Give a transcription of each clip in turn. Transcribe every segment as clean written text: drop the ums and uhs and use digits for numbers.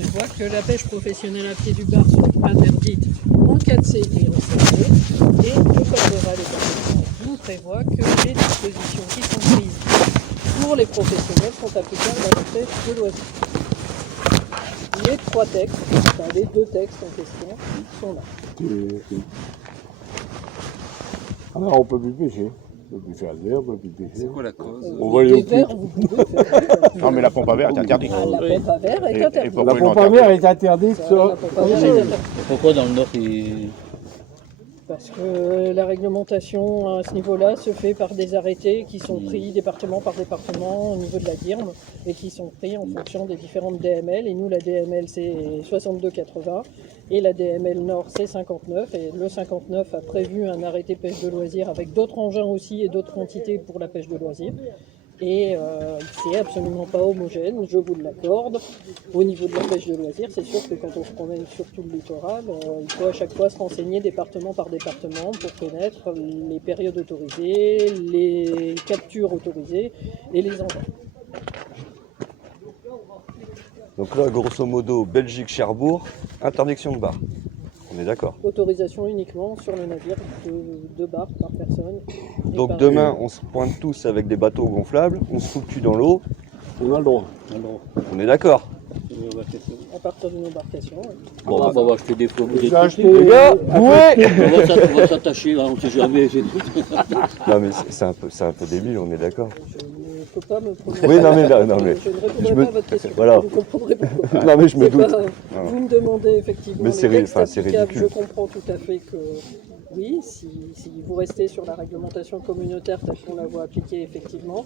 prévoit que la pêche professionnelle à pied du bar soit interdite en cas de CIT recensé, et le code rural et paysan nous prévoit que les dispositions qui sont prises pour les professionnels sont applicables à la pêche de loisirs. Les trois textes, enfin les deux textes en question, sont là. Alors on peut plus pêcher. On peut plus faire de verre, on peut plus pêcher. C'est quoi la cause? On va aller au Les pute. verres, vous pouvez faire. Non, mais la pompe à verre est interdite. Ah, la pompe à verre est interdite. pourquoi La ils pompe l'ont à interdit verre est interdite, La ça. pompe à verre est interdite. Pourquoi dans le Nord il... Parce que la réglementation à ce niveau-là se fait par des arrêtés qui sont pris département par département au niveau de la DIRM et qui sont pris en fonction des différentes DML. Et nous, la DML, c'est 62,80 et la DML Nord, c'est 59. Et le 59 a prévu un arrêté pêche de loisirs avec d'autres engins aussi et d'autres quantités pour la pêche de loisirs. Et c'est absolument pas homogène, je vous l'accorde. Au niveau de la pêche de loisirs, c'est sûr que quand on se promène sur tout le littoral, il faut à chaque fois se renseigner département par département pour connaître les périodes autorisées, les captures autorisées et les engins. Donc là, grosso modo, Belgique, Cherbourg, interdiction de bar. On est d'accord. Autorisation uniquement sur le navire de 2 bars par personne. Et Donc par- demain, on se pointe tous avec des bateaux gonflables, on se fout le cul dans l'eau, On a le droit. Alors, on est d'accord. à partir d'une embarcation. Ouais. Bon, on va acheter des flots de J'ai acheté Les gars, ouais. On va s'attacher là, on sait jamais. Non mais c'est un peu débile, on est d'accord. Je ne peux pas me prononcer. Oui, non mais là, non mais. Je ne répondrai je me- pas à votre question. Voilà. Vous comprendrez pourquoi. Non mais je me C'est doute. pas- vous me demandez effectivement Mais les c'est textes c'est applicables. ridicule. Je comprends tout à fait que oui, si vous restez sur la réglementation communautaire telle qu'on la voit appliquée effectivement,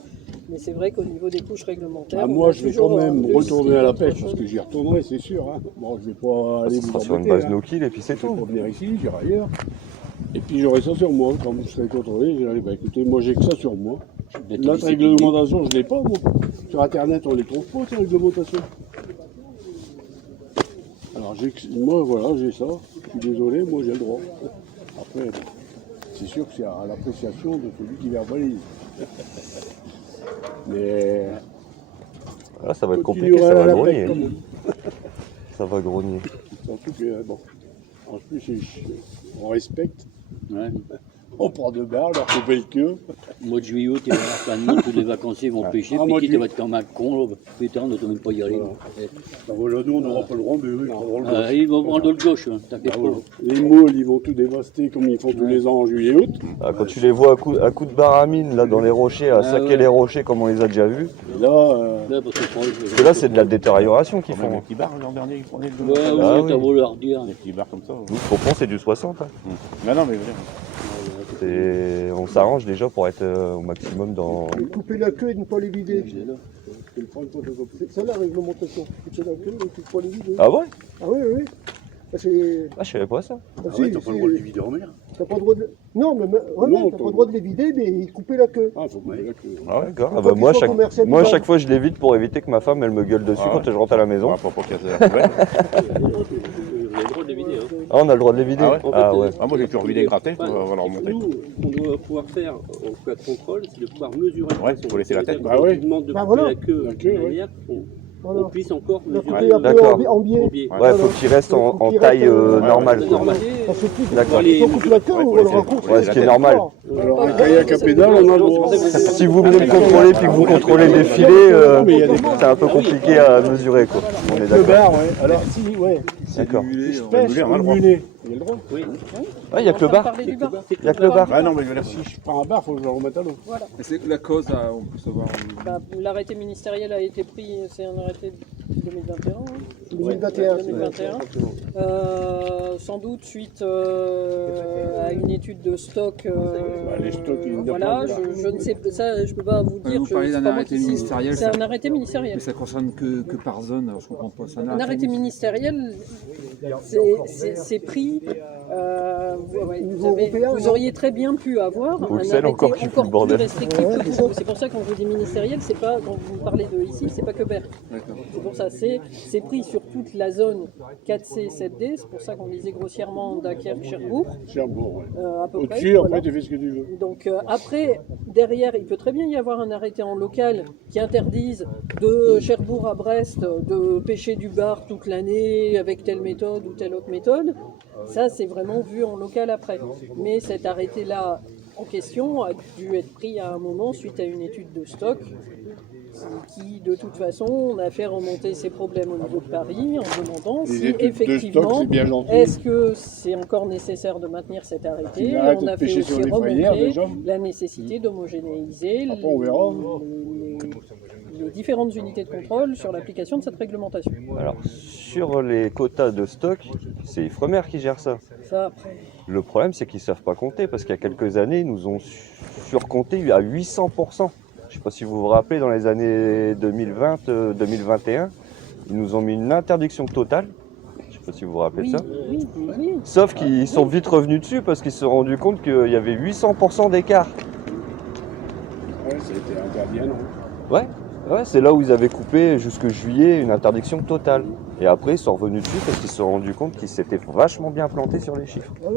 mais c'est vrai qu'au niveau des couches réglementaires, Ah, on moi, a je vais toujours, quand même plus retourner à la autre pêche, chose. parce que j'y retournerai, c'est sûr. Hein. Bon, je vais pas aller Ça vous sera sur une embêter, base hein. no kill et puis c'est Je vais tout. pas venir ici, j'irai ailleurs. Et puis j'aurai ça sur moi. Quand je serai contrôlé, je dirai, bah écoutez, moi j'ai que ça sur moi. La réglementation, je l'ai pas, moi. Sur Internet, on les trouve pas, ces réglementations. Alors, moi, voilà, j'ai ça. Je suis désolé, moi j'ai le droit. Après, c'est sûr que c'est à l'appréciation de celui qui verbalise. Mais Là, ça va être compliqué, continuera ça va la pêche, grogner. quand même. Ça va grogner. Surtout que, bon, en plus, on respecte. Ouais. On prend 2 barres, leur couper le queue. Au mois de juillet, il va y avoir plein de monde, tous les vacanciers vont pêcher, Ah, puis moi, qui tu- va être comme un con, là. Putain, on ne doit même pas y aller. Ben voilà, nous, on n'aura pas le droit, mais eux, ils prendront le droit. Ils vont prendre l'autre gauche, hein, t'inquiète Ah, pas. voilà. Les moules, ils vont tout dévaster comme ils font tous les ans en juillet-août. Ah, quand tu les vois à coup de baramine, là, dans les rochers, à saquer ouais. les rochers comme on les a déjà vus. Et là, Là, parce Parce que là, c'est de la détérioration qu'ils Même les font. petits bars l'an dernier, ils prenaient le Ouais, Ah oui, oui. t'as beau leur dire. Des petits bars comme ça. Nous, ce qu'on prend, c'est du 60. Hein. Non, non, mais vraiment. On s'arrange déjà pour être au maximum dans. Couper la queue et ne pas les vider. C'est ça la réglementation. Couper la queue et ne pas les vider. Ah ouais? Ah oui, oui. Parce que, Ah, je savais pas ça. si, t'as pas le droit de les vider en mer. T'as pas le droit de. Non, mais ouais, Non, t'as pas le droit de les vider, mais couper la queue. Ah, faut couper la queue. Ah ouais, d'accord. Faut Ah pas bah, qu'ils moi, soient commercialisés. moi, chaque fois, je l'évite pour éviter que ma femme, elle me gueule dessus Ah ouais. quand je rentre à la maison. Ouais, pour casser la poubelle. Vous avez le droit de les vider, hein. Ah, on a le droit de les vider? Ah ouais Ah ouais. Ah, moi, j'ai toujours vu des grattés, on va leur montrer. Nous, on doit pouvoir faire, en cas de contrôle, c'est de pouvoir mesurer. Ouais, faut laisser la tête. Bah ouais. On demande de Bah couper voilà. la queue, La queue, de ouais. manière qu'on Voilà. puisse encore La mesurer couper un peu D'accord. en biais. au biais. Ouais, faut qu'il reste en Faut qu'il taille reste, normale. C'est quoi. normal. Parce que plus D'accord. si on coupe la queue, on le raccourcit. Ouais, ce qui est normal. Alors, un kayak à pédale, on a le droit. Si vous venez me contrôler puis que vous contrôlez des filets, c'est un peu compliqué à mesurer quoi. On est Le d'accord. bar, ouais. Alors, si, ouais. D'accord. Si je pêche, on a le ou droit. mulet, il y a le droit. Oui. Ouais, il y a que le bar. Parler du bar. Il y a que le bar. Ah non, mais je veux dire, Si je prends un bar, il faut que je le remette à l'eau. Et c'est la cause, là, on peut savoir. Bah, l'arrêté ministériel a été pris, c'est un arrêté de 2021. Hein. 2021. 2021. Sans doute suite à une étude de stock. les stocks, ils ne voilà, doivent pas je ne sais pas, ça, je peux pas vous dire. Vous parlez c'est d'un pas moi arrêté qui- ministériel. C'est un arrêté ministériel. Mais ça concerne que par zone, alors je comprends pas. C'est Un arrêté ministériel, c'est pris Vous auriez très bien pu avoir Bruxelles, un arrêté encore qui fout le encore bordel. plus restrictif que vous. C'est pour ça quand vous dites ministériel, c'est pas quand vous parlez de ici, c'est pas que Berck. C'est pour ça, c'est pris sur toute la zone 4C, 7D. C'est pour ça qu'on disait grossièrement Dunkerque, Cherbourg, Cherbourg, ouais. à peu près. Au-dessus, voilà. après, tu fais ce que tu veux. Donc après, derrière, il peut très bien y avoir un arrêté en local qui interdise de Cherbourg à Brest de pêcher du bar toute l'année avec telle méthode ou telle autre méthode. Ça, c'est vraiment vu en local après. Mais cet arrêté-là en question a dû être pris à un moment suite à une étude de stock qui, de toute façon, on a fait remonter ces problèmes au niveau de Paris en demandant Les si études de stock, effectivement, c'est bien gentil. est-ce que c'est encore nécessaire de maintenir cet arrêté. Ils Et arrêtent on de a fait pêcher aussi sur les frayères, remonter déjà. la nécessité d'homogénéiser Après, on verra. les différentes unités de contrôle sur l'application de cette réglementation. Alors, sur les quotas de stock, c'est Ifremer qui gère ça. Ça, après, Le problème, c'est qu'ils ne savent pas compter, parce qu'il y a quelques années, ils nous ont surcompté à 800%. Je ne sais pas si vous vous rappelez, dans les années 2020-2021, ils nous ont mis une interdiction totale. Je ne sais pas si vous vous rappelez de ça. oui. Sauf qu'ils sont vite revenus dessus, parce qu'ils se sont rendus compte qu'il y avait 800% d'écart. Ouais, ça a été interdit à Nantes. Ouais, c'est là où ils avaient coupé jusque juillet une interdiction totale. Et après, ils sont revenus dessus parce qu'ils se sont rendus compte qu'ils s'étaient vachement bien plantés sur les chiffres. Après,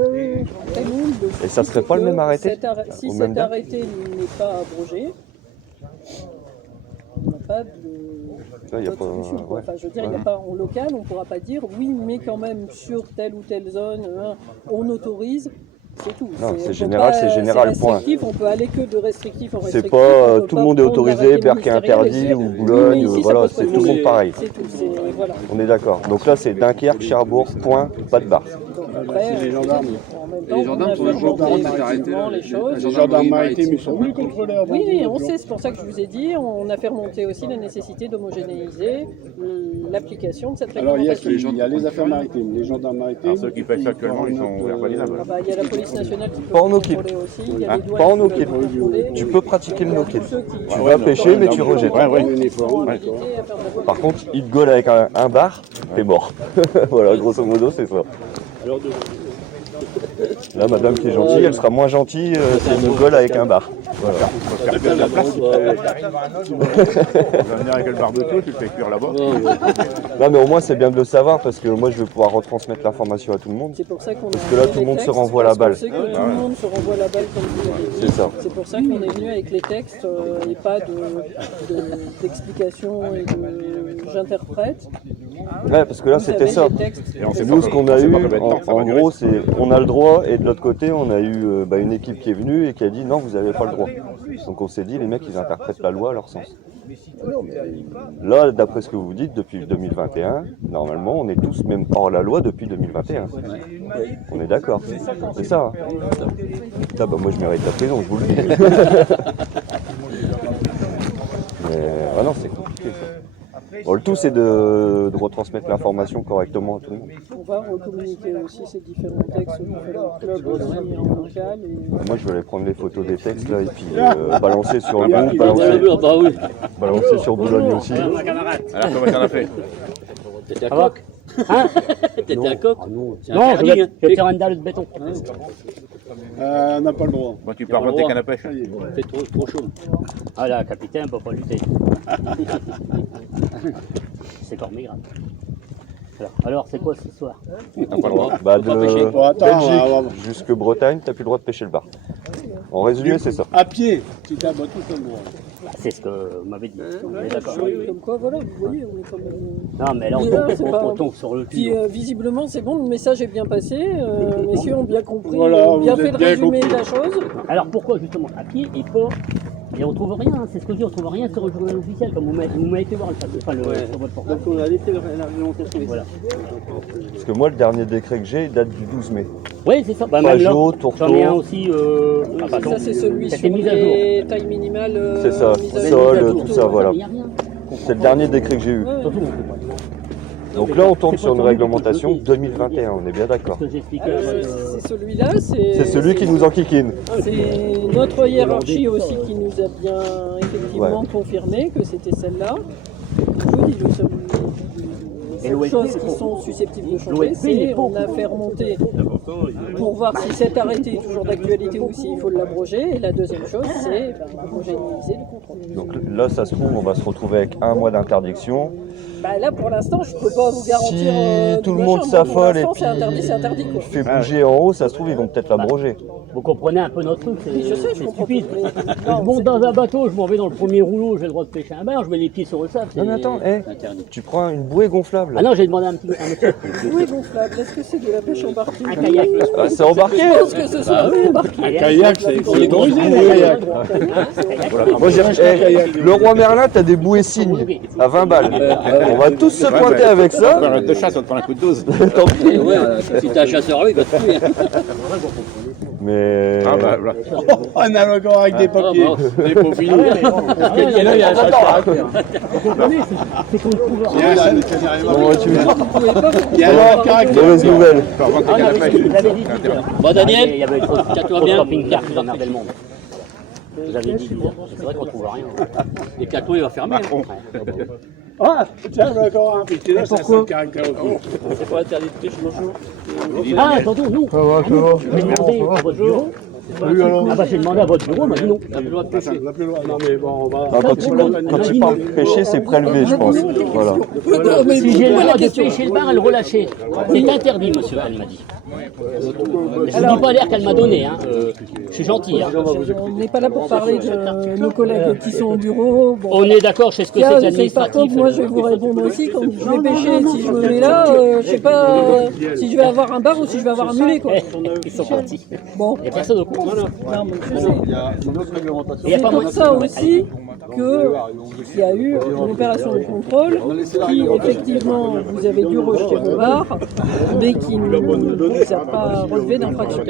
nous, le Et ça souci, serait pas c'est le même que arrêté si au cet même date arrêté n'est pas abrogé, on n'a pas de... Là, y a d'autre pas- solution, quoi. ouais. Enfin, je veux dire, il n'y a pas en local, on ne pourra pas dire oui, mais quand même sur telle ou telle zone, on autorise. C'est tout. Non, on c'est peut général, pas- c'est général, c'est point. restrictif, on peut aller que de restrictif en C'est restrictif. pas on peut tout le pas monde est prendre autorisé, l'arrêté Berck est ministériel et interdit dire, ou oui, Boulogne, mais ici, ça voilà, pose c'est pas tout le de monde pareil. C'est tout, voilà. On est d'accord. Donc là, c'est Dunkerque, Cherbourg, point, pas de barre. Donc après, c'est les gendarmes. en même Et temps, les on gendarmes a sont fait les gendarmes remonter qui arrêtent effectivement les choses. Les gendarmes maritimes, ils sont venus contrôler avant. Oui, on sait, c'est pour ça que je vous ai dit, on a fait remonter aussi la nécessité d'homogénéiser l'application de cette Alors, il y réglementation. a les affaires maritimes, les gendarmes maritimes. Alors, ceux qui pêchent actuellement, ils sont ouverts validables. Ah bah, il y a la police nationale qui peut Pas en vous no-kill. contrôler aussi, il y a Hein, les douanes pas en qui no-kill. peuvent vous contrôler. Tu peux pratiquer le no-kill. Tous ceux qui Tu sont vas pêcher, mais tu dans rejettes. le Ouais, qui uniforme, sont d'accord. habilités à faire de la voie. Par contre, il te gaule avec un bar, t'es mort. Voilà, grosso modo, c'est ça. Alors, Là, madame qui est gentille, elle sera moins gentille si elle me gaule avec un bar. Voilà. Tu vas venir avec le barbecue, tu le fais cuire là-bas. Non, mais au moins, c'est bien de le savoir parce que moi, je vais pouvoir retransmettre l'information à tout le monde. C'est pour ça qu'on Parce que là, tout le monde se renvoie la balle. C'est que tout le monde se renvoie la balle comme vous l'avez dit. C'est ça. C'est pour ça qu'on est venu avec les textes et pas d'explications et de j'interprète. Ouais, parce que là, Vous c'était avez ça. les textes. Et on sait Nous, pas ce qu'on a on sait eu, pas combien de temps ça va en durer. gros, c'est on a le droit, et de l'autre côté, on a eu une équipe qui est venue et qui a dit non, vous n'avez pas le droit. Donc on s'est dit, les mecs, ils interprètent la loi à leur sens. Là, d'après ce que vous dites, depuis 2021, normalement, on est tous même hors la loi depuis 2021. On est d'accord. C'est ça. Hein. Ah, bah, moi, je mérite la prison, je vous le dis. Mais non, c'est compliqué. Ça. Bon, le tout, c'est de retransmettre l'information correctement à tout le monde. On va recommuniquer aussi ces différents textes aux différents clubs aussi en local. Et... Moi, je vais aller prendre les photos des textes là et puis balancer sur le Ah bout, bah oui. balancer sur Boulogne aussi. Alors, comment ça l'a fait? T'étais un coq. Hein? T'étais un coq. C'est Non, je interdit, vais hein. je vais faire un dalle de béton. On n'a pas le droit. Bon, tu peux remonter canne à pêche. C'est trop chaud. Ah là, capitaine, on peut pas lutter. C'est corps grave. Alors, c'est quoi cette histoire? T'as pas le droit. Bah, Faut pas pêcher. de Bon, attends, on va- Belgique jusque Bretagne, t'as plus le droit de pêcher le bar. En résumé, c'est ça. À pied, si t'as battu, t'as le droit. C'est ce que vous m'avez dit. On est d'accord. Comme quoi, voilà, vous voyez, on est quand même... Non, mais là, Mais là, c'est pas- on tombe sur le Puis cul. visiblement, c'est bon, le message est bien passé. Messieurs ont bien compris, Voilà, ont bien vous fait êtes le bien résumé compris. de la chose. Alors, pourquoi justement à pied et pas. Et on trouve rien, hein, c'est ce que je dis, on trouve rien sur le journal officiel, comme vous m'avez été voir sur votre portable. donc on a laissé la réglementation. Voilà. Parce que moi, le dernier décret que j'ai, il date du 12 mai. Oui, c'est ça. Bah, même là, Pajot, Tourteau. j'en ai un aussi. Ça, c'est celui C'était sur mis à jour. les tailles minimales. C'est ça, mises à sol, jour. tout ça, voilà. Il n'y a rien. C'est le dernier décret que j'ai eu. Ouais, Surtout, Donc là, on tombe sur une réglementation 2021, on est bien d'accord. ce que j'expliquais à votre. c'est celui-là. C'est celui qui nous enquiquine. C'est notre hiérarchie aussi qui nous a bien effectivement confirmé que c'était celle-là. Je vous dis, nous sommes choses qui sont susceptibles de changer, l'OLP n'est c'est pas on a fait remonter pour voir si cet arrêté est toujours d'actualité ou s'il faut l'abroger. Et la deuxième chose, c'est homogénéiser le contrôle. Donc là, ça se trouve, on va se retrouver avec 1 mois d'interdiction. Bah là, pour l'instant, je ne peux pas vous garantir. Si tout le du monde machin, s'affole et pour puis l'instant, c'est interdit, quoi. fait bouger en haut, ça se trouve, ils vont peut-être l'abroger. Vous comprenez un peu notre truc, Je sais, je c'est comprends. stupide. Mais- Je monte dans un bateau, je m'en vais dans le premier rouleau, j'ai le droit de pêcher un bar, je mets les pieds sur le sable. Non mais attends, Interdit. tu prends une bouée gonflable. Ah non, j'ai demandé à un monsieur. Oui, gonflable. Est-ce que c'est de la pêche embarquée? Un kayak. Bah, c'est embarqué. Je pense que ce soit embarqué. Un kayak, c'est autorisé, le kayak. Moi, le roi Merlin, t'as des bouées cygnes à 20 balles. On va tous se pointer avec ça. Arrête de chasse, on te prend un coup de dose. Tant pis. Ouais, si t'es un chasseur, lui, il va te tuer. Mais Ah bah voilà. On a encore avec des papiers, des pots finis. Et là, il y a un chasseur. Vous comprenez, c'est qu'on le trouve. comment vas-tu? Il y a un caractère. Mauvaise nouvelle. Par contre, Ah t'es non, canne à mais pêche. vous avez dit 18 heures. Bon, Daniel, Il y avait trop tiens-toi bien. camping car dans Mer del Monde. Vous avez dit 18 heures. C'est vrai qu'on trouve rien. Les 4 mois, il va fermer. Macron. Ah, tiens, j'en ai encore un. Puis là, ça a un caractère aussi. C'est pas interdit de pêche le jour. Ah, attendez, non. Ça va, J'ai demandé à votre bureau. Oui, alors. Ah bah j'ai demandé à votre bureau, on m'a dit non. T'as plus le droit de pêcher. Non, mais bon, on va. Non, quand il parle pêcher, c'est prélevé, je pense. Voilà. Si j'ai le droit de pêcher le bar et le relâcher. C'est interdit, monsieur, elle m'a dit. Je ne dis pas l'air qu'elle m'a donné, hein. Je suis gentil. Hein. On n'est pas là pour parler de nos collègues qui sont au bureau. Bon, On est d'accord, je sais ce que c'est Là, que par contre, l'administratif. moi je vais vous répondre aussi. Quand je vais pêcher, si je me mets là, je sais pas si je vais avoir un bar ou si je vais avoir un mulet, quoi. Ils sont partis. Bon, Il n'y a personne au courant. non, mais je sais. Il y a C'est pas pour moyen. ça aussi qu'il y a eu une opération de contrôle qui, effectivement, vous avez dû rejeter vos barres, mais qui ne vous a pas relevé d'infraction.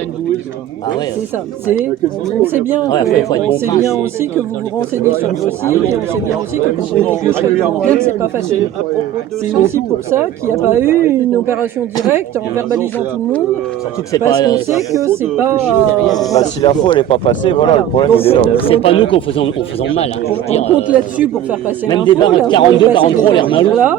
Ah ouais. C'est ça. On sait bien, Ouais, faut être bon on sait prince. bien aussi que vous vous renseignez sur vos sites et on sait bien aussi que quand on est avec le bancaire, c'est pas facile. C'est aussi pour ça qu'il n'y a pas eu une opération directe en verbalisant tout le monde, Surtout que c'est parce pas, qu'on sait que c'est pas. Bah, si l'info elle est pas passée, voilà, le problème il est là. c'est pas nous qu'on faisons mal. Hein, je veux dire, On compte là-dessus pour faire passer même l'info. des barres de l'info 42, est passée 43, l'air malo. là.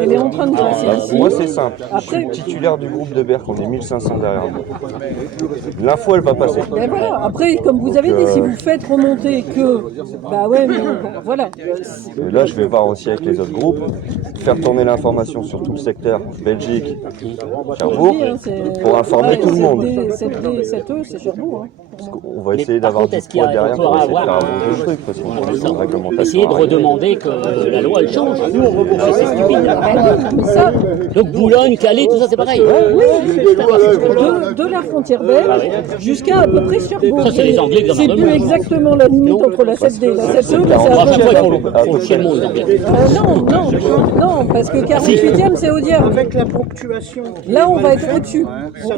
Elle est en train de passer Bah, ici. moi c'est simple, je Après- suis titulaire du groupe de Berck, on est 1500 derrière nous. L'info elle va passer. Et voilà. Après, comme vous avez dit, si vous faites remonter que, bah ouais, mais bon, voilà. Et là je vais voir aussi avec les autres groupes, faire tourner l'information sur tout le secteur, Belgique, Cherbourg, pour informer tout le monde. 7D, 7E, c'est Cherbourg. Hein. On va essayer d'avoir contre, du est-ce qu'il y a poids derrière encore pour à essayer de faire avoir avancer le truc, parce qu'on a une réglementation. essayer de à régler. redemander que la loi elle change. C'est stupide. Mais ça, Donc Boulogne, Calais, tout ça c'est pareil. de la frontière belge jusqu'à peu près Cherbourg. Ça, c'est les Anglais qui en ont C'est demandé. plus exactement la limite entre la 7D et la 7E, mais À c'est à chaque peu fois, près. ils font le chier le monde, les Anglais. Non, parce que 48e c'est Audierne. Avec la ponctuation. Là, on va être au-dessus.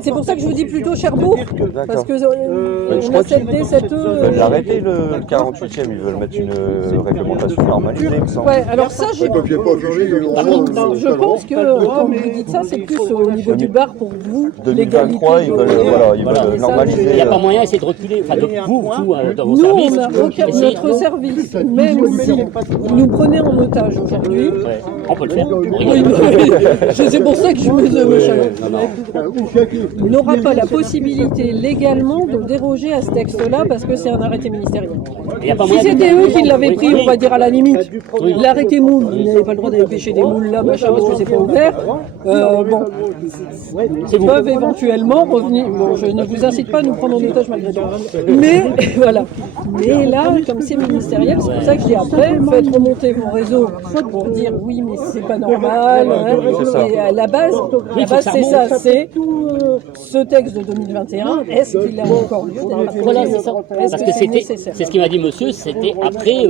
C'est pour ça que je vous dis plutôt Cherbourg, parce que Je on crois a 7D, Ils 7E. veulent l'arrêter le 48e, ils veulent mettre une réglementation normalisée, il me semble. Ouais, alors ça, j'ai. Papier pas joli, Je pense que quand vous dites ça, c'est plus au niveau du bar pour vous. 2023, ils veulent, voilà, ils veulent Et ça, normaliser. Il n'y a pas moyen d'essayer de reculer. Enfin, vous, dans vos Nous, services. on n'a aucun essayez- notre service, même si vous nous prenez en otage aujourd'hui. Ouais, on peut le faire. Oui, c'est pour ça que je me n'aura pas la possibilité légalement de déroger à ce texte-là parce que c'est un arrêté ministériel. Il y a pas Si moyen de- c'était eux qui l'avaient pris, on va dire à la limite, Oui. l'arrêté moule, vous n'avez pas le droit d'aller pêcher des moules là, machin, parce que c'est pas ouvert. Bon, ils peuvent éventuellement revenir. Bon, je ne vous incite pas à nous prendre en otage malgré tout. Mais voilà. Mais là, comme c'est ministériel, c'est pour ça que je dis après, faites remonter vos réseaux pour dire oui, mais c'est pas normal. Hein. Et à la base, c'est ça, c'est ce texte de 2021. Est-ce qu'il a encore lieu d'être Voilà, c'est ça. Est-ce Parce que que c'est c'était, nécessaire? c'est ce qu'il m'a dit monsieur, c'était après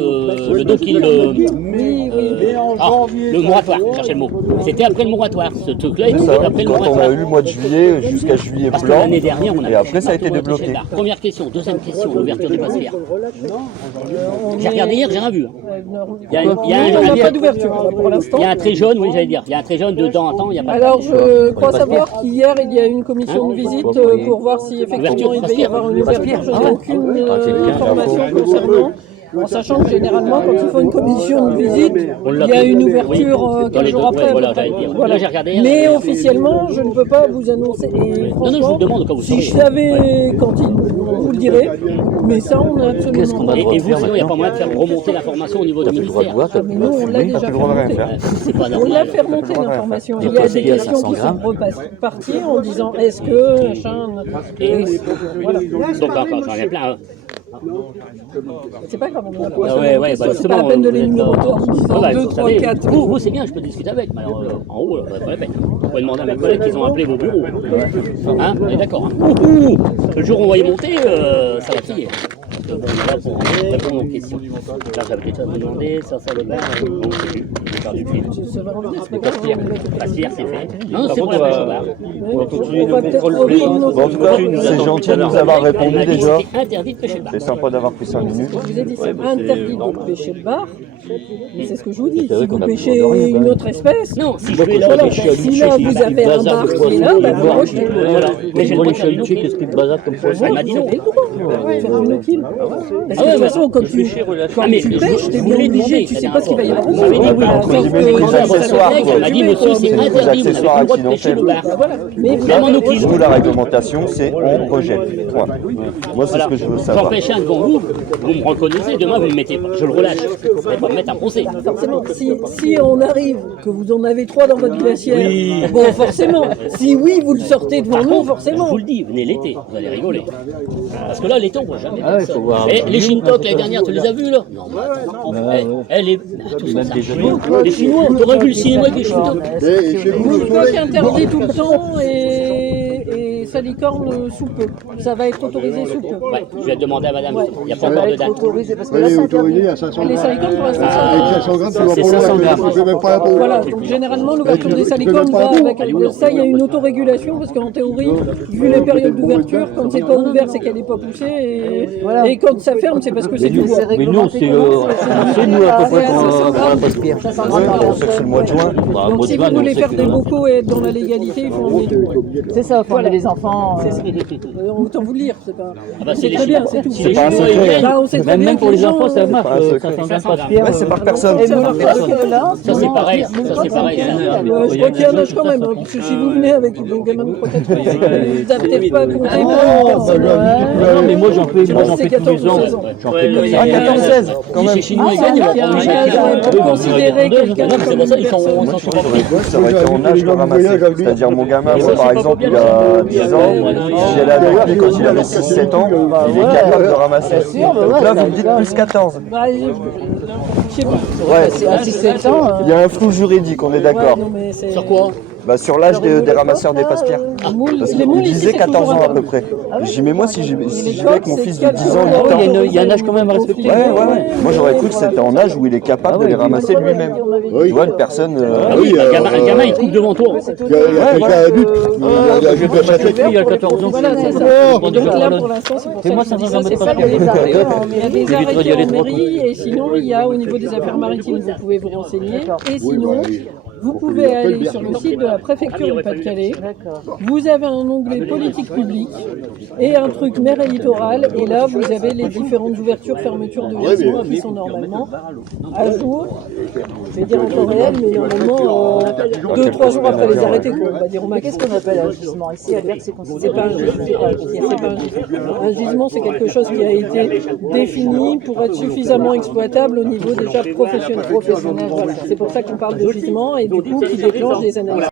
donc il Oui, oui. le moratoire, cherchez le mot. C'était après le moratoire. Ce truc-là, il était Ça, après le quand on a moratoire. eu le mois de juillet jusqu'à juillet Parce que blanc, l'année dernière, on a et après ça a été débloqué. Première question, deuxième question, l'ouverture des passaires. J'ai regardé hier, j'ai rien vu. Il y a On n'a pas d'ouverture là, pour l'instant. Il y a un très jaune, oui, j'allais dire. Il y a un très jaune de temps en temps, il n'y a pas. Alors, je crois savoir qu'hier, il y a eu une commission de visite pour voir si effectivement il devait y avoir une ouverture. Je n'ai aucune information concernant. En sachant que généralement, quand il faut une commission de visite, il y a une ouverture 15 jours après. Voilà, j'allais dire. Voilà. Là, j'ai regardé. Mais officiellement, je ne peux pas vous annoncer. Et Non, non, je vous demande quand vous si saurez. je savais quand il vous le dirais, mais ça, on a absolument pas. Et vous, sinon, il n'y a pas moyen de faire remonter l'information au niveau du ministère. Mais nous, on l'a déjà fait remonter. C'est pas On l'a normal. fait remonter l'information. Il y a des questions qui sont reparties en disant est-ce que machin. Voilà. Donc, encore, j'en ai plein. C'est pas grave, on a Ah ouais, ouais, bah, c'est pas la peine de les numéroter en disant 2, 3, 4. Vous, c'est bien, je peux discuter avec, mais alors, en haut, là, pas la peine. Vous pouvez demander à mes collègues qu'ils ont appelé vos bureaux. Hein, on est d'accord. Hein. Le jour où on va y monter, ça va crier. Donc, là, pour répondre aux questions. Là, j'avais déjà demandé, ça le bar, donc c'est lui, j'ai perdu le fil. C'est pas grave. Pastière, c'est fait. Non, c'est pour la pêche au bar. On va peut-être revenir nos Bon, en tout cas, c'est gentil de nous avoir répondu déjà. C'est interdit de pêcher le bar. C'est sympa d'avoir pris 5 minutes. Je vous ai dit, c'est interdit de pêcher le bar. Mais c'est ce que je vous dis. Si vous pêchez une autre espèce, Non, si je vais là, voilà, pêcher à si là vous avez un bar qui est là, bah vous rejetez. Voilà. Mais j'ai le droit de faire une Lucie, qu'est-ce qu'il bazar comme ça? Elle m'a dit non. Vous avez le droit de faire une no-kill. Parce que de toute façon, quand tu pêches, t'es bien obligé, tu sais pas ce qu'il va y avoir. Vous m'avez dit oui. Vous mettez des accessoires, quoi. Elle m'a dit monsieur, c'est C'est des interdit, vous n'avez accessoires pas le droit de pêcher le bar. Voilà. Mais vous Vraiment no kill. Nous, la réglementation, c'est on rejette. Point. Moi, c'est ce que je veux J'en savoir. pêche un devant vous, vous me reconnaissez, demain vous me mettez pas. Je le relâche. Vous allez pas me mettre un procès. forcément, si on arrive, que vous en avez 3 dans votre glacière, bon, forcément. Si oui, vous le sortez devant nous, Je forcément. vous le dis, venez l'été, vous allez rigoler. Parce que là, l'été, on voit jamais personne. Les Shintok, l'année dernière, tu les as vus là? Non, les Chinois, t'aurais vu le cinéma avec les Shintok? Shintok interdit tout le temps et salicorne sous peu. Ça va être autorisé sous peu. Ouais, je vais demander à madame, il n'y a pas encore de date. Elle est autorisée à 500 Les grammes. salicornes, pour l'instant, Avec 500 grammes, tu vas c'est prendre 500 la grammes. tu fais même pas la peau. voilà, donc généralement l'ouverture des salicornes va avec ça, il y a une autorégulation parce qu'en théorie, vu les périodes d'ouverture, quand c'est pas ouvert, c'est qu'elle n'est pas poussée et quand ça ferme, c'est parce que c'est du bois. Mais nous, c'est nous à peu près qu'on la passe pire. On sait que c'est le mois de juin. Donc si vous voulez faire des bocaux et être dans la légalité, il faut emmener du bois. C'est ça, faut emmener les enfants. Autant vous le dire, c'est pas. Ah bah, C'est les très bien, Chinois. c'est tout. Si les pas un Chinois, secret. ils viennent, Là, on sait très bien Même que pour les gens, enfants, ça marche. pas un secret. 500 grammes passe pire. Ouais, c'est par personne. Et vous leur faites que là, ça c'est pareil, ça c'est pareil. je crois qu'il y en a quand même, hein, parce que si vous venez avec des gamins de 3-4 ans, vous n'avez peut-être pas compté pour Non, mais moi j'en fais tous les ans. J'en fais comme ça. 14-16, quand même. Les Chinois, ils gagnent, ils vont prendre les pour considérer quelqu'un Non, mais c'est comme pour ça une qu'ils sont personne. Ça aurait été en âge de ramasser. C'est-à-dire mon gamin, moi, par exemple, il a 10 ans, si j'allais avec lui quand il avait 6-7 ans, il est capable de ramasser. Donc là, vous me dites plus 14. Bah, je sais pas. Ouais, C'est à 6-7 ans. il y a un flou juridique, on est Ouais, d'accord. non, mais c'est- Sur quoi? Bah, sur l'âge des ramasseurs des passepières. Les moules, Parce les moules qu'il ici, disait c'est 14 toujours ans à un peu an. près. Je dis, mais moi, si j'y vais avec mon fils de 10 ans, 8 Ah ans. oui, il y a un âge quand même à respecter. Ouais. Moi, j'aurais cru que c'était en âge où il est capable de les ramasser lui-même. Tu vois, une personne. Ah oui, un gamin il coupe devant toi. Il y a quelqu'un adulte. Il y a juste Ma petite fille, elle a 14 ans. Voilà, c'est ça. Bon, Donc déjà, là, voilà. pour l'instant, c'est pour Et ça moi, que ça je dis dit, ça, ça c'est me pas met pas les de arrêtés. problème. Il y a des Éviterai arrêtés d'y aller en trop mairie et sinon, il y a au niveau des affaires maritimes, vous pouvez vous renseigner. Et sinon, vous pouvez aller sur le site de la préfecture du Pas-de-Calais. Vous avez un onglet politique publique et un truc mer et littoral. Et là, vous avez les différentes ouvertures, fermetures de gisements qui sont normalement à jour. Je vais dire en temps réel, mais normalement 2-3 jours après les arrêtés, quoi, on va dire au max. Qu'est-ce qu'on appelle un gisement ici? À dire que c'est C'est considéré. pas un gisement. Un gisement, c'est quelque chose qui a été défini pour être suffisamment exploitable au niveau déjà professionnel. Voilà. C'est pour ça qu'on parle de gisement et du coup qui déclenche des analyses.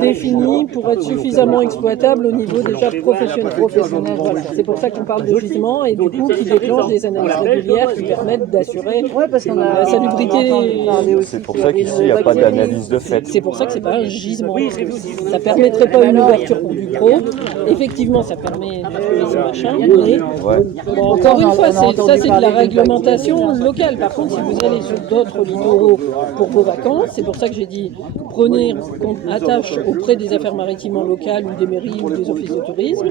Défini pour être suffisamment exploitable au niveau déjà professionnel. Voilà. C'est pour ça qu'on parle de gisement et du coup qui déclenche des analyses régulières qui permettent d'assurer la salubrité. C'est pour ça qu'ici, il n'y a pas d'analyse de fait. C'est pour ça que c'est pas un gisement. Ça permettrait pas une ouverture pour du pro. Effectivement, ça permet de machin, mais bon, encore une fois, ça c'est de la réglementation locale. Par contre, si vous allez sur d'autres littoraux pour vos vacances, c'est pour ça que j'ai dit prenez attache recherche auprès des affaires maritimes locales ou des mairies ou des offices de tourisme,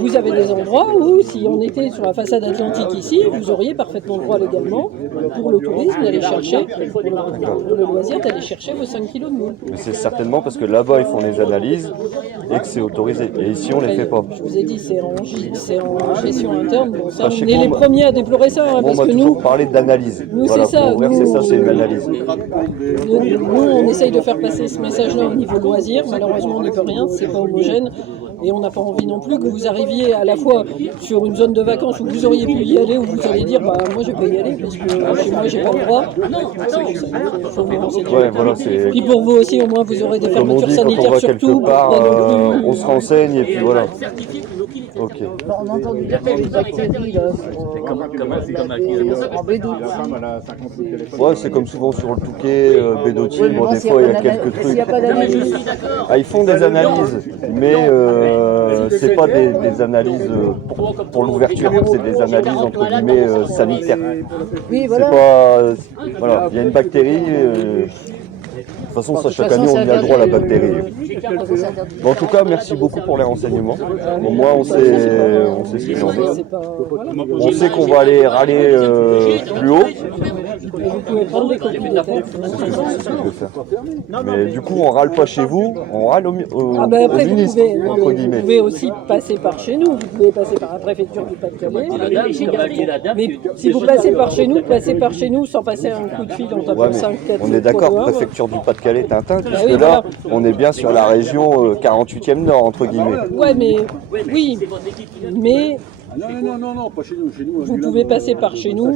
vous avez des endroits où, si on était sur la façade atlantique ici, vous auriez parfaitement le droit légalement, pour le tourisme, d'aller chercher, pour le loisir, d'aller chercher vos 5 kilos de moules. Mais c'est certainement parce que là-bas, ils font les analyses et que c'est autorisé. Et ici, on les fait pas. Je vous ai dit, c'est en gestion interne. Bon, ça, Sachez on est qu'on les premiers à déplorer ça, hein, on parce m'a que toujours nous, parlé d'analyse. nous, Voilà, c'est ça, pour ouvrir, nous, c'est ça, c'est une analyse. nous, on essaye de faire passer ce message-là au niveau loisir. Malheureusement, on n'y peut rien, c'est pas homogène. Et on n'a pas envie non plus que vous arriviez à la fois sur une zone de vacances où vous auriez pu y aller, où vous allez dire, bah moi je peux y aller, parce que chez moi j'ai pas le droit. Non, faut vous renseigner. Ouais, voilà, c'est... Puis pour vous aussi, au moins, vous aurez des Comme on fermetures dit, quand on sanitaires va sur quelque tout. part, pas non plus. on se renseigne et puis voilà. Ok. Bon, on a entendu dire qu'il y avait des bactéries là, en baie d'Auty. Ouais, c'est comme souvent sur le Touquet, baie d'Auty, Oui, mais bon, bon, des s'il fois il y n'y a a quelques s'il n'y a trucs. pas d'analyse. Ah, ils font des analyses, mais c'est pas des analyses pour l'ouverture, c'est des analyses entre guillemets sanitaires. Oui, C'est voilà. pas, voilà, il y a une bactérie. De toute façon, ça, chaque année, on y a le droit à la bactérie. Mais en tout cas, merci beaucoup pour les renseignements. Au moins, on sait ce qu'il en est. C'est pas- voilà. On sait qu'on va aller râler plus haut. Et vous pouvez prendre des copies de texte. C'est ce qu'on peut faire. Mais du coup, on râle pas chez vous, on râle au Ah ben après, ministre, entre vous guillemets. pouvez aussi passer par chez nous, vous pouvez passer par la préfecture du Pas-de-Calais. Mais si vous passez par chez nous sans passer un coup de fil en tapant Ouais, mais 5, 4, on est d'accord, préfecture du Pas-de-Calais, Tintin, puisque oui, là, voilà. on est bien sur la région 48e Nord, entre guillemets. Ouais, mais oui, mais Non, pas chez nous. Chez nous, vous pouvez passer par chez nous,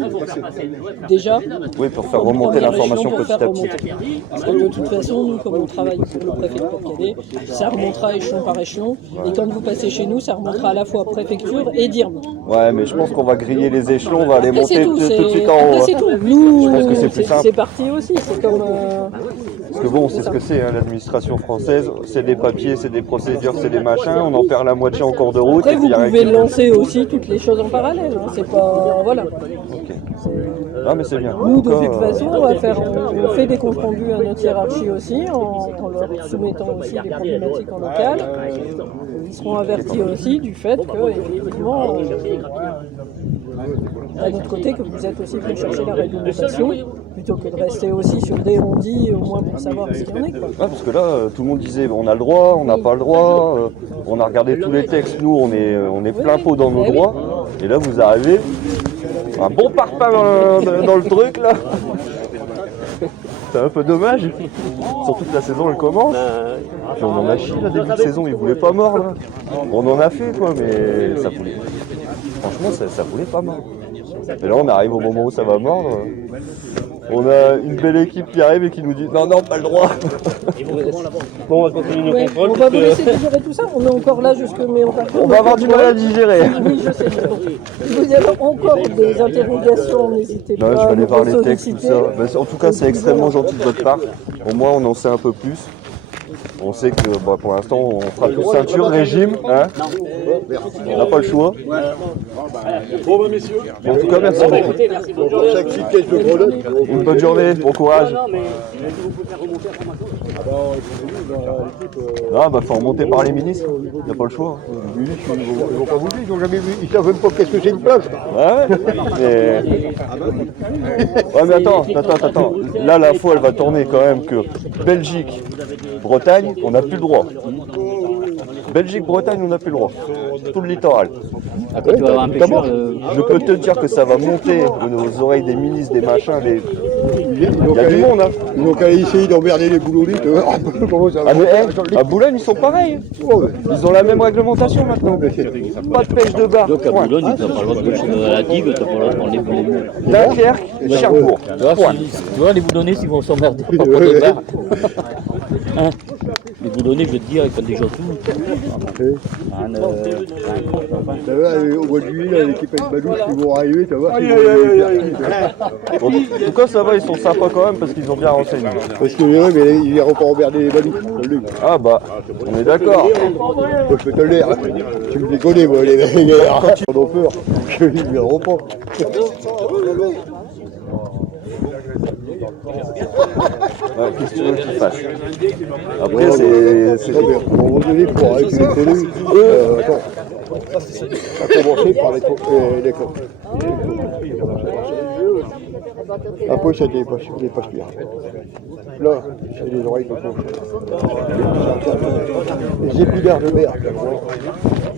déjà. Oui, pour faire comme remonter première l'information échelon, pour petit faire à petit. remonter. Parce que de toute façon, nous, comme on travaille pour le préfet de Pas-de-Calais, ça remontera échelon par échelon. Et quand vous passez chez nous, ça remontera à la fois préfecture et DIRM. Ouais, mais je pense qu'on va griller les échelons, on va aller Après, monter c'est tout tout, de suite en après, haut. c'est tout. Nous, Je pense que c'est plus simple. c'est parti aussi. C'est comme. Parce que bon, c'est ce que c'est, hein, l'administration française, c'est des papiers, c'est des procédures, c'est des machins, on en perd la moitié en cours de route. Après, et puis vous il y a rien pouvez qui- lancer aussi toutes les choses en parallèle. Hein. C'est pas. Voilà. Ok. Non, mais c'est bien. En Nous, tout de cas, toute façon, on fait des comptes rendus à notre hiérarchie aussi, en leur soumettant aussi des problématiques en local. Ils seront avertis aussi du fait que, effectivement, d'un autre côté, que vous êtes aussi pour chercher la réglementation, plutôt que de rester aussi sur des on-dit, au moins pour savoir ce qu'il y en est. Quoi. Ouais, parce que là, tout le monde disait on a le droit, on n'a pas le droit, on a regardé tous les textes, nous on est plein pot dans nos Eh oui. droits, et là vous arrivez, un bon parpaing dans le truc là. C'est un peu dommage, surtout que la saison elle commence, puis on en a chié, le début de saison, ils voulaient pas mordre. On en a fait quoi, mais ça voulait. Franchement, ça voulait pas mordre. Et là on arrive au moment où ça va mordre. On a une belle équipe qui arrive et qui nous dit non, pas le droit. Bon, on va continuer nos Ouais, contrôles. on va vous laisser digérer tout ça. On est encore là jusque mai. On va avoir du mal à digérer. Oui, je sais. Si vous avez encore des interrogations, n'hésitez pas. Non, je vais à aller nous voir les textes, tout solliciter. ça. Ben, en tout cas, c'est extrêmement gentil de votre part. Au moins, on en sait un peu plus. On sait que bah, pour l'instant, on fera plus ceinture, régime. Hein, on n'a pas le choix. Bon, bah, messieurs. En tout cas, merci beaucoup. Écoutez, merci, bonne journée. Une bonne journée, bon courage. Non, mais vous pouvez faire remonter l'information. Ah, bah, faut remonter par les ministres. Il n'y a pas le choix. Ils vont pas vous dire, ils n'ont jamais vu. Ils savent même pas qu'est-ce que c'est une plage. Ouais, mais attends. Là, l'info, elle va tourner quand même que Belgique, Bretagne, on n'a plus le droit. Belgique, Bretagne, on n'a plus le droit. Tout le littoral. Après, tu vas avoir un pêcheur. Je peux te dire que ça va monter aux oreilles des ministres, des machins, il y a du monde, hein. Ils n'ont qu'à essayer d'emmerder les boulonnais. Comment ça Ah mais à Boulogne, ils sont pareils. Ils ont la même réglementation maintenant. Pas de pêche de bar. Donc à Point. Boulogne, tu n'as pas le droit de pêcher à la digue, tu n'as pas le droit de prendre les boules. Dunkerque, Cherbourg. Tu vois, Point. tu vois, les boulonnais, s'ils vont s'emmerder pour prendre de bar. Hein, les boulonnais, je veux te dire, ils prennent des gens tout. Ça va, au mois de juillet, là, l'équipe avec Badouche, ils vont arriver, tu vas voir. En tout cas, ça va, ils sont sympas quand même parce qu'ils ont bien renseigné. Parce que ouais, mais ils n'iront pas emmerder les Badouches. je te le dis. Ah bah, on est d'accord. Moi, je peux te le dire. Tu me déconnes, moi, les gars. Ils ont peur. Ils ne viendront pas. Qu'est-ce que tu veux qu'il fasse? Après, Ouais, c'est... non, mais à un moment donné, pour arrêter les télés, attends. Ça a commencé par les coques. Après, ça dépasse pire. Là, c'est les oreilles de coque. Les épidaires de mer.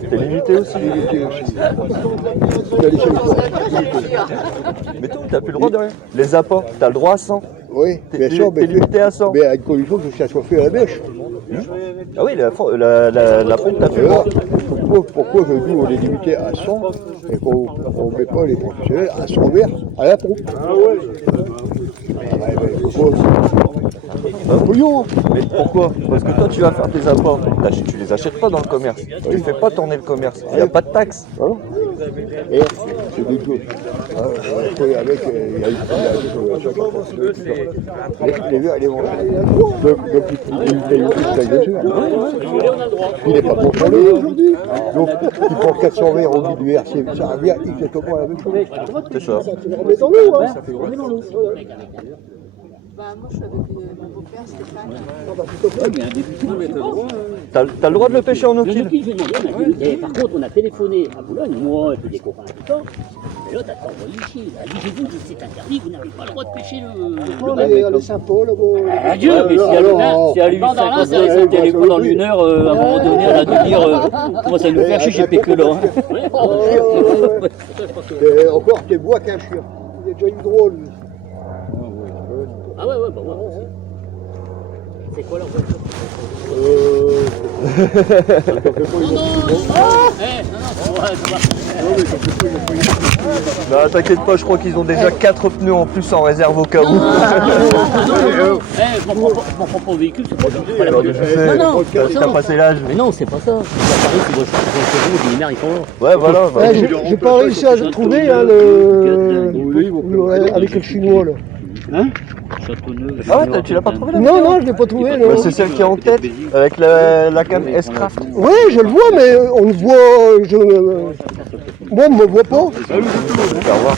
T'es limité aussi. Limité aussi. T'as laissé le corps. Mais toi, t'as plus le droit de rien. Les appâts, t'as le droit à 100. Oui, bien T'es sûr, mais limité à 100. mais à une condition que ça soit fait à la bêche. Ah oui, la pompe, t'as plus le droit. Pourquoi nous on est limité à 100 et qu'on ne met pas les professionnels à 100 verres à la pompe? Ah ouais. Un bouillon. Mais pourquoi? Parce que toi, tu vas faire tes appâts. Tu les achètes pas dans le commerce. Tu fais pas tourner le commerce. Il n'y a pas de taxe. Hein? Et c'est des choses. Après, avec, il y a les verres, les vendeurs. Donc, il paye aussi de taxe dessus. Il n'est pas contrôlé aujourd'hui. Donc, il prend 400 verres au bout du verre, ça revient exactement à la même chose. C'est ça. Ça remet dans l'eau, hein. Bah, moi, je suis avec mon beau-père, Stéphane. T'as le droit de le pêcher en Le eau-kill. Noki, je vais demander, on a dit, et par contre, on a téléphoné à Boulogne, moi et puis des copains tout le temps. Mais l'autre, t'as envoyé chier. Elle a dit, j'ai vu que c'est interdit, vous n'avez pas le droit de pêcher le Elle est sympa, là-bas. Adieu, mais si elle lui fait un téléphone en 1 heure, à un moment donné, elle a dû dire, comment ça nous faire chier, j'ai pété là. Et encore, t'es bois qu'un chien. Il y a déjà une drôle. Ah ouais, bah ouais. C'est quoi leur voiture? Non, t'inquiète pas, je crois qu'ils ont déjà 4 pneus en plus en réserve au cas où. Je m'en prends pas au véhicule, c'est pas la Je sais, t'as passé l'âge. Mais non, c'est pas ça. C'est Paris, c'est moi, je dis, merde, ils sont là. Ouais, voilà. J'ai pas réussi à trouver hein, avec le chinois là. Ah ouais, tu l'as pas trouvé là? Non, je l'ai pas trouvé. Bah, c'est celle qui est en tête avec la cam S-Craft. Oui, je le vois, mais on le voit. Moi, on me voit pas. Au revoir.